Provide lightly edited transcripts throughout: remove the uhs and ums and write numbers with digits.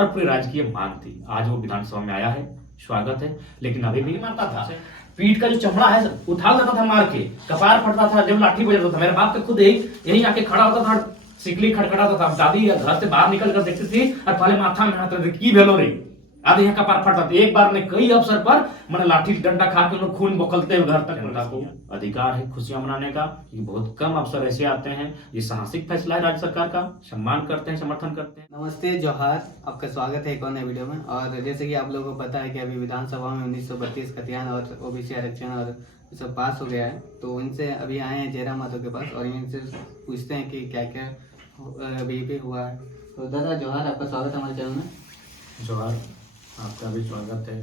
और पूरी राजकीय मांग थी। आज वो विधानसभा में आया है, स्वागत है। लेकिन अभी भी मारता था, पीठ का जो चमड़ा है उठा देता था, मार के कपार फटता था जब लाठी बजाता था। मेरे बाप तो खुद यही आके खड़ा होता था, सिकली खड़खड़ाता था। दादी घर से बाहर निकल कर देखती थी और पहले माथा में हाथ रखते की भेलो रे, आधे यहाँ कपार फटता था। एक बार ने कई अवसर पर मैंने लाठी डंडा खा के लोग खून बखलते हुए घर तक। जनता को अधिकार है खुशियां मनाने का, बहुत कम अवसर ऐसे आते हैं। ये साहसिक फैसला है राज्य सरकार का, सम्मान करते हैं, समर्थन करते हैं। नमस्ते, जोहार, आपका स्वागत है एक और नए वीडियो में। और जैसे कि आप लोगों को पता है कि अभी विधानसभा में 1932 खतियान और ओबीसी आरक्षण और सब पास हो गया है, तो इनसे अभी आए हैं जयराम मातो के पास और इनसे पूछते हैं कि क्या क्या अभी भी हुआ है। तो दादा जोहार, आपका स्वागत है हमारे चैनल में। जोहार, आपका भी स्वागत है।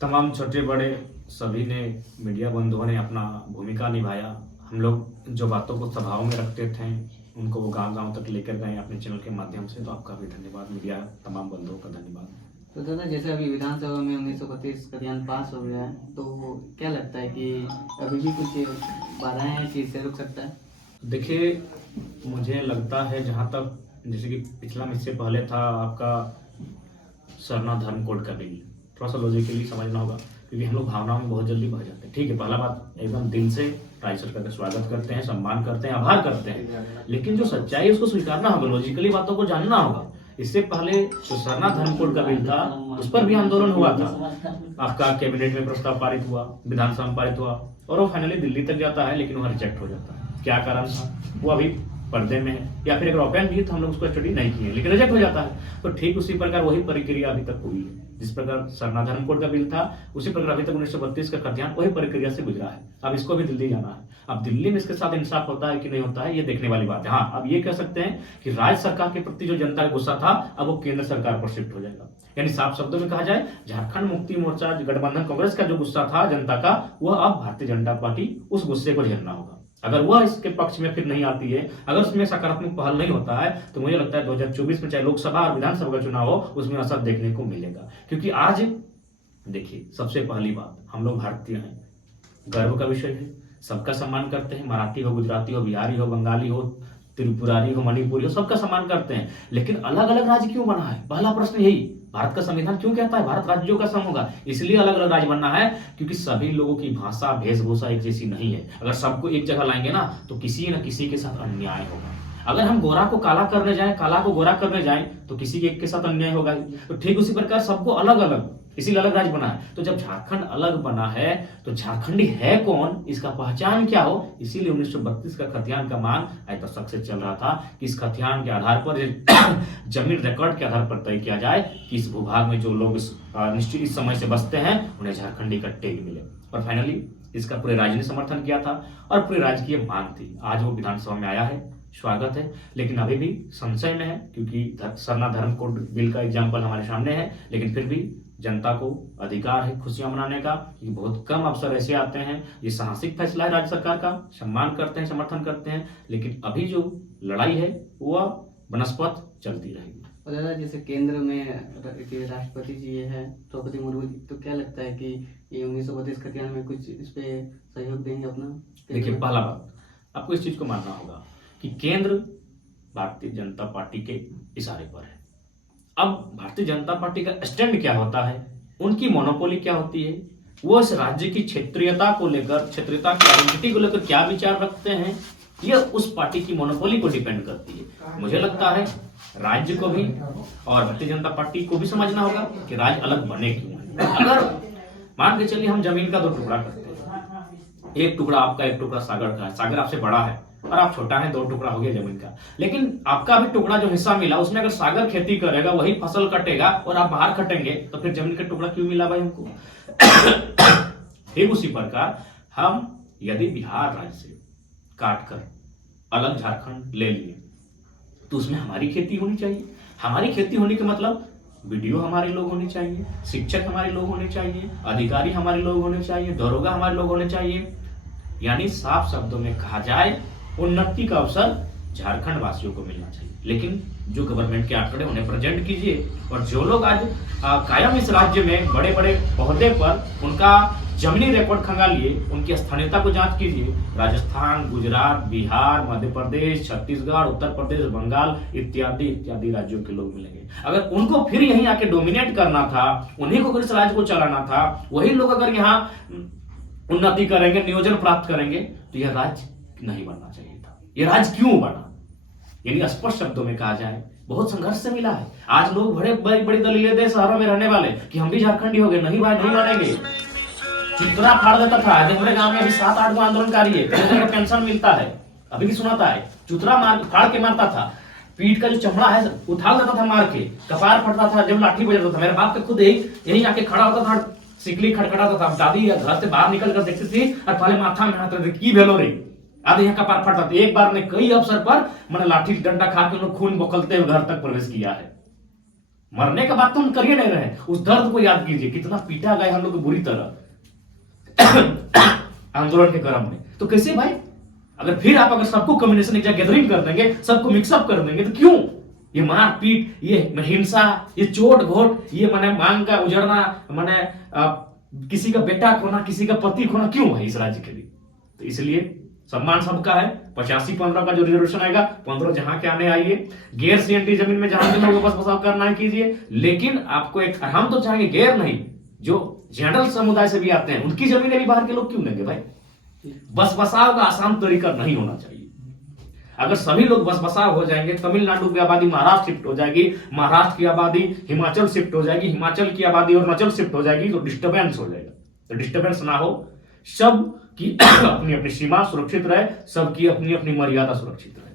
तमाम छोटे बड़े सभी ने, मीडिया बंधुओं ने अपना भूमिका निभाया। हम लोग जो बातों को सभाओं में रखते थे उनको वो गांव गांव तक लेकर गए अपने चैनल के माध्यम से। तो आपका भी धन्यवाद, मीडिया तमाम बंधुओं का धन्यवाद। तो दादा जैसे अभी विधानसभा में 1932 खतियान पास हो गया है, तो क्या लगता है कि अभी भी कुछ बाधाएं हैं, चीज से रुक सकता है? देखिए, मुझे लगता है जहाँ तक, जैसे कि पिछला में इससे पहले था आपका सरना धर्म कोड का बिल, थोड़ा सा लॉजिकली समझना होगा क्योंकि हम लोग भावनाओं में बहुत जल्दी बह जाते हैं। ठीक है, पहला बात एकदम दिल से राज्य सरकार का स्वागत करते हैं, सम्मान करते हैं, आभार करते हैं, लेकिन जो सच्चाई है उसको स्वीकारना होगा, लॉजिकली बातों को जानना होगा। इससे पहले जो सरना धर्म कोड का बिल था उस पर भी आंदोलन हुआ था। आपका कैबिनेट में प्रस्ताव पारित हुआ, विधानसभा में पारित हुआ और वो फाइनली दिल्ली तक जाता है, लेकिन वहाँ रिजेक्ट हो जाता है। क्या कारण था वो अभी पर्दे में है, या फिर अगर ओपन भी तो हम लोग उसको स्टडी नहीं किए, लेकिन रिजेक्ट हो जाता है। तो ठीक उसी प्रकार वही प्रक्रिया अभी तक हुई है। जिस प्रकार सरना धर्म कोड का बिल था उसी प्रकार अभी तक 1932 का खतियान वही प्रक्रिया से गुजरा है। अब इसको भी दिल्ली जाना है। अब दिल्ली में इसके साथ इंसाफ होता है कि नहीं होता है ये देखने वाली बात है। हाँ, अब ये कह सकते हैं कि राज्य सरकार के प्रति जो जनता का गुस्सा था अब वो केंद्र सरकार पर शिफ्ट हो जाएगा। यानी साफ शब्दों में कहा जाए, झारखंड मुक्ति मोर्चा गठबंधन कांग्रेस का जो गुस्सा था जनता का, वह अब भारतीय जनता पार्टी उस गुस्से को झेलना होगा। अगर वह इसके पक्ष में फिर नहीं आती है, अगर उसमें सकारात्मक पहल नहीं होता है, तो मुझे लगता है 2024 में चाहे लोकसभा और विधानसभा का चुनाव हो उसमें असर देखने को मिलेगा। क्योंकि आज देखिए, सबसे पहली बात, हम लोग भारतीय हैं, गर्व का विषय है, सबका सम्मान करते हैं। मराठी हो, गुजराती हो, बिहारी हो, बंगाली हो, त्रिपुरारी हो, मणिपुरी हो, सबका सम्मान करते हैं। लेकिन अलग अलग राज्य क्यों बना है? पहला प्रश्न यही, भारत का संविधान क्यों कहता है भारत राज्यों का समूह होगा? इसलिए अलग अलग राज्य बनना है क्योंकि सभी लोगों की भाषा वेशभूषा एक जैसी नहीं है। अगर सबको एक जगह लाएंगे ना तो किसी न किसी के साथ अन्याय होगा। अगर हम गोरा को काला करने जाएं, काला को गोरा करने जाएं, तो किसी के साथ अन्याय होगा। तो ठीक उसी प्रकार सबको अलग अलग, इसीलिए अलग राज्य बना है। तो जब झारखंड अलग बना है तो झारखंडी है कौन, इसका पहचान क्या हो, इसीलिए 1932 का खतियान का मांग आज तक से चल रहा था कि इस खतियान के आधार पर जमीन रिकॉर्ड के आधार पर तय किया जाए कि इस भूभाग में जो लोग निश्चित इस समय से बसते हैं उन्हें झारखंडी का टैग मिले। और फाइनली इसका पूरे राज्य ने समर्थन किया था और पूरी राजकीय मांग थी। आज वो विधानसभा में आया है, स्वागत है। लेकिन अभी भी संशय में है क्योंकि सरना धर्म कोड बिल का एग्जाम्पल हमारे सामने है, लेकिन फिर भी जनता को अधिकार है खुशियां मनाने का। ये बहुत कम अवसर ऐसे आते हैं। ये साहसिक फैसला है राज्य सरकार का, सम्मान करते हैं, समर्थन करते हैं, लेकिन अभी जो लड़ाई है वह बनस्पत चलती रहेगी। और दादा जैसे केंद्र में राष्ट्रपति जी है द्रौपदी मुर्मू जी, तो क्या लगता है कि ये 1932 खतियान में कुछ इस पे सहयोग देंगे अपना? देखिए, पहला बात आपको इस चीज को मानना होगा कि केंद्र भारतीय जनता पार्टी के इशारे पर है। अब भारतीय जनता पार्टी का स्टैंड क्या होता है, उनकी मोनोपोली क्या होती है, वो इस राज्य की क्षेत्रीयता को लेकर, क्षेत्रीयता की आइडेंटिटी को लेकर क्या विचार रखते हैं, ये उस पार्टी की मोनोपोली को डिपेंड करती है। मुझे लगता है राज्य को भी और भारतीय जनता पार्टी को भी समझना होगा कि राज्य अलग बने क्यों है। अगर मान के चलिए हम जमीन का 2 टुकड़ा करते हैं, एक टुकड़ा आपका, एक टुकड़ा सागर का है, सागर आपसे बड़ा है और आप छोटा है, 2 टुकड़ा हो गया जमीन का। लेकिन आपका भी टुकड़ा जो हिस्सा मिला उसमें अगर सागर खेती करेगा, वही फसल कटेगा और आप बाहर कटेंगे, तो फिर जमीन का टुकड़ा क्यों मिला भाई हमको? ठीक उसी प्रकार हम यदि बिहार राज्य से काट कर अलग झारखंड ले लिए तो उसमें हमारी खेती होनी चाहिए। हमारी खेती होने के मतलब वीडियो हमारे लोग होने चाहिए, शिक्षक हमारे लोग होने चाहिए, अधिकारी हमारे लोग होने चाहिए, दरोगा हमारे लोग होने चाहिए। यानी साफ शब्दों में कहा जाए, उन्नति का अवसर झारखंड वासियों को मिलना चाहिए। लेकिन जो गवर्नमेंट के आंकड़े उन्हें प्रेजेंट कीजिए, और जो लोग आज कायम इस राज्य में बड़े बड़े ओहदे पर, उनका जमीनी रिकॉर्ड खंगालिए, उनकी स्थानीयता को जांच कीजिए। राजस्थान, गुजरात, बिहार, मध्य प्रदेश, छत्तीसगढ़, उत्तर प्रदेश, बंगाल इत्यादि इत्यादि राज्यों के लोग मिलेंगे। अगर उनको फिर यहीं आके डोमिनेट करना था, उन्हीं को अगर इस राज्य को चलाना था, वही लोग अगर यहाँ उन्नति करेंगे, नियोजन प्राप्त करेंगे, तो यह राज्य नहीं बनना चाहिए था। यह राज्य क्यों बना? यानी स्पष्ट शब्दों में कहा जाए, बहुत संघर्ष से मिला है। आज लोग बड़े बड़ी बड़ी दलीलें दे शहरों में रहने वाले कि हम भी झारखंडी हो गए। नहीं भाई, नहीं मानेंगे। चित्रा फाड़ देता था। हमारे गांव में अभी 7-8 गो आंदोलनकारी है, पेंशन मिलता है, अभी भी सुनाता है। चुतरा मार फाड़ के मारता था, पीठ का जो चमड़ा है उठाल देता था, मार के कपार फटता था, जब लाठी बजाता था। मेरे बाप के खुद यही आके खड़ा होता था, सिकली खड़खड़ाता था। दादी घर से बाहर निकल कर देखती थी और पहले माथा में हाथ रखते की भेलो रे, आधे यहाँ कपार फटता था। एक बार ने कई अवसर पर मैंने लाठी डंडा खा के लोग खून बखलते हुए घर तक प्रवेश किया है। मरने का बात तो हम करिए नहीं रहे, उस दर्द को याद कीजिए, कितना पीटा गया हम लोग बुरी तरह आंदोलन के क्रम में। तो कैसे भाई, अगर सबको कम्युनिकेशन एक जगह गैदरिंग कर देंगे, सबको मिक्सअप कर देंगे, तो क्यों ये मारपीट, ये हिंसा, ये चोट घोट, ये मैंने मांग का उजड़ना, मैंने किसी का बेटा खोना, किसी का पति खोना, क्यों है इस राज्य के लिए? तो इसलिए सम्मान सबका है। 85-15 का जो रिजर्वेशन आएगा, 15 जहां के आने आइए। गैर सीएनटी जमीन में जहां भी लोगों को बस बसाव करना है कीजिए, लेकिन आपको एक, हम तो चाहेंगे गैर नहीं, जो जनरल समुदाय से भी आते हैं उनकी जमीनें भी बाहर के लोग क्यों लेंगे भाई? बस बसाव का आसान तरीका नहीं होना चाहिए। अगर सभी लोग बस बसाव हो जाएंगे, तमिलनाडु की आबादी महाराष्ट्र शिफ्ट हो जाएगी, महाराष्ट्र की आबादी हिमाचल शिफ्ट हो जाएगी, हिमाचल की आबादी अरुणाचल शिफ्ट हो जाएगी, तो डिस्टर्बेंस हो जाएगा। तो डिस्टर्बेंस ना हो, सब की अपनी अपनी सीमा सुरक्षित रहे, सबकी अपनी अपनी मर्यादा सुरक्षित रहे।